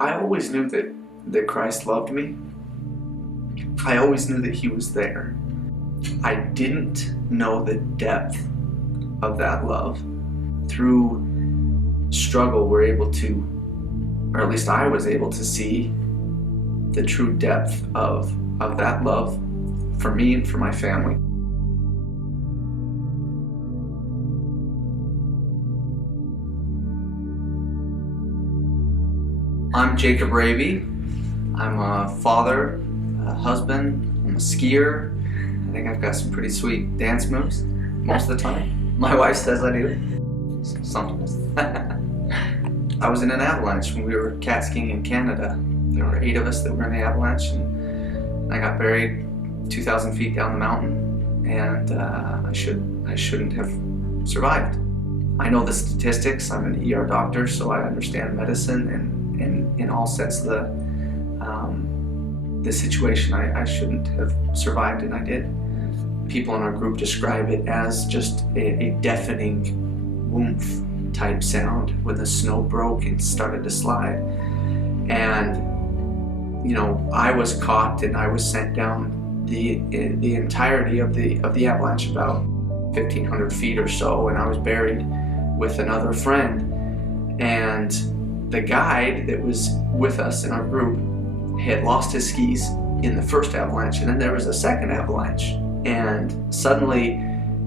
I always knew that Christ loved me. I always knew that He was there. I didn't know the depth of that love. Through struggle, we're able to, or at least I was able to see the true depth of that love for me and for my family. I'm Jacob Rabe. I'm a father, a husband, I'm a skier. I think I've got some pretty sweet dance moves most of the time. My wife says I do. Sometimes. I was in an avalanche when we were cat skiing in Canada. There were 8 of us that were in the avalanche, and I got buried 2,000 feet down the mountain, and I shouldn't have survived. I know the statistics. I'm an ER doctor, so I understand medicine, and in all sense the situation, I shouldn't have survived, and I did. People in our group describe it as just a deafening whoomph type sound when the snow broke and started to slide. And I was caught, and I was sent down the entirety of the avalanche, about 1,500 feet or so, and I was buried with another friend. And the guide that was with us in our group had lost his skis in the first avalanche, and then there was a second avalanche, and suddenly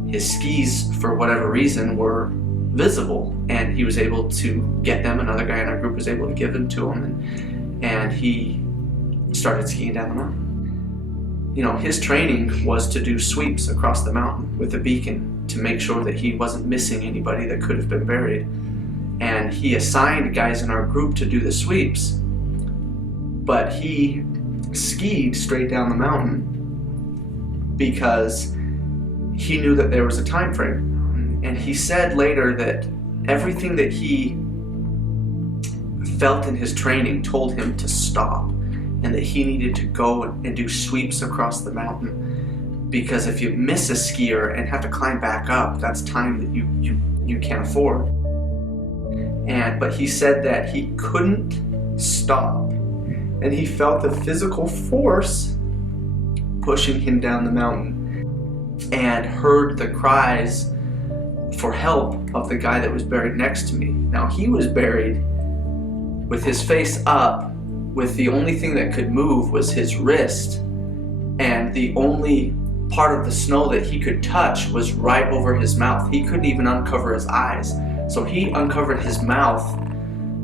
his skis, for whatever reason, were visible, and he was able to get them. Another guy in our group was able to give them to him, and he started skiing down the mountain. His training was to do sweeps across the mountain with a beacon to make sure that he wasn't missing anybody that could have been buried. And he assigned guys in our group to do the sweeps, but he skied straight down the mountain because he knew that there was a time frame. And he said later that everything that he felt in his training told him to stop, and that he needed to go and do sweeps across the mountain, because if you miss a skier and have to climb back up, that's time that you can't afford. But he said that he couldn't stop, and he felt the physical force pushing him down the mountain, and heard the cries for help of the guy that was buried next to me. Now, he was buried with his face up, with the only thing that could move was his wrist, and the only part of the snow that he could touch was right over his mouth. He couldn't even uncover his eyes. So he uncovered his mouth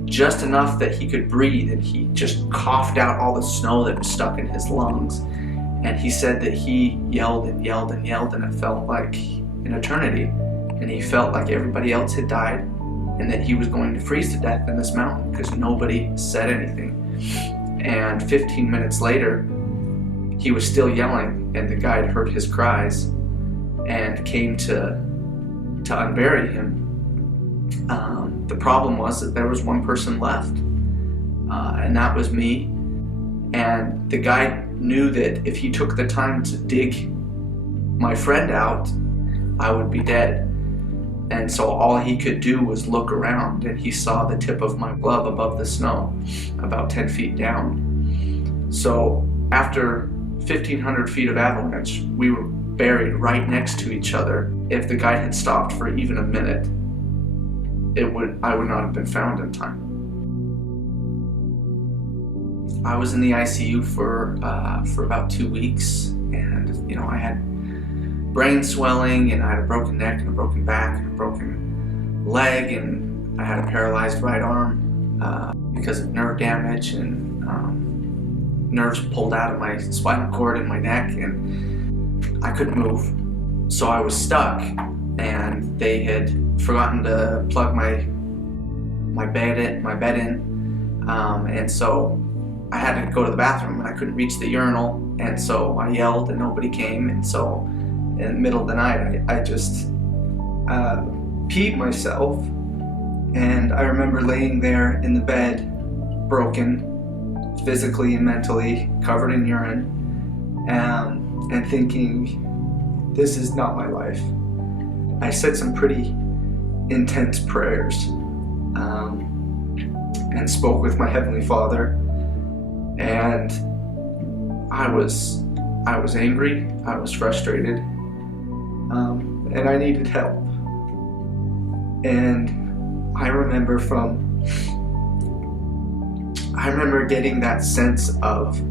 just enough that he could breathe, and he just coughed out all the snow that was stuck in his lungs. And he said that he yelled and yelled and yelled, and it felt like an eternity. And he felt like everybody else had died, and that he was going to freeze to death in this mountain because nobody said anything. And 15 minutes later, he was still yelling, and the guide heard his cries and came to unbury him. The problem was that there was one person left, and that was me. And the guy knew that if he took the time to dig my friend out, I would be dead. And so all he could do was look around, and he saw the tip of my glove above the snow, about 10 feet down. So after 1,500 feet of avalanche, we were buried right next to each other. If the guide had stopped for even a minute, I would not have been found in time. I was in the ICU for about 2 weeks, and I had brain swelling, and I had a broken neck and a broken back and a broken leg, and I had a paralyzed right arm because of nerve damage, and nerves pulled out of my spinal cord and my neck, and I couldn't move. So I was stuck, and they had forgotten to plug my bed in, and so I had to go to the bathroom, and I couldn't reach the urinal, and so I yelled and nobody came, and so in the middle of the night I just peed myself, and I remember laying there in the bed, broken physically and mentally, covered in urine, and thinking, this is not my life. I said some pretty intense prayers, and spoke with my Heavenly Father, and I was angry, I was frustrated, and I needed help. And I remember getting that sense of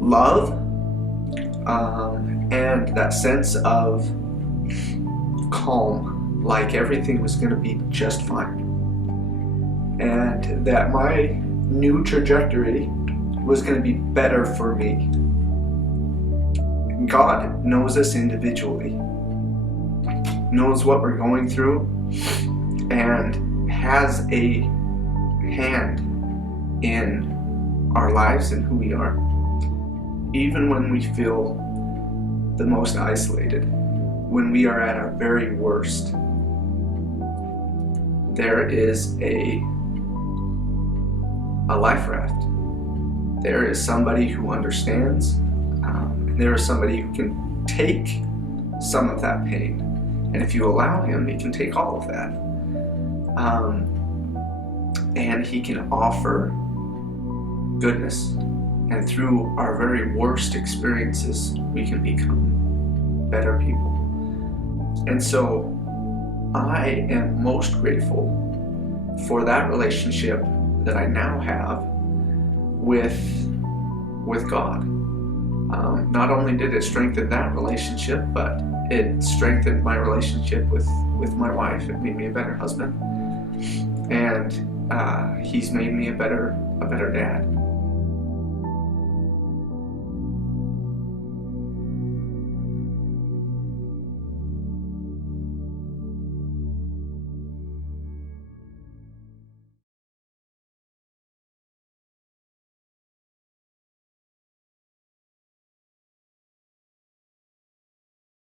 love, and that sense of calm, like everything was going to be just fine, and that my new trajectory was going to be better for me. God knows us individually, knows what we're going through, and has a hand in our lives and who we are, even when we feel the most isolated, when we are at our very worst. There is a life raft. There is somebody who understands, and there is somebody who can take some of that pain, and if you allow him, he can take all of that, and he can offer goodness, and through our very worst experiences we can become better people. And so I am most grateful for that relationship that I now have with God. Not only did it strengthen that relationship, but it strengthened my relationship with my wife. It made me a better husband, and he's made me a better dad.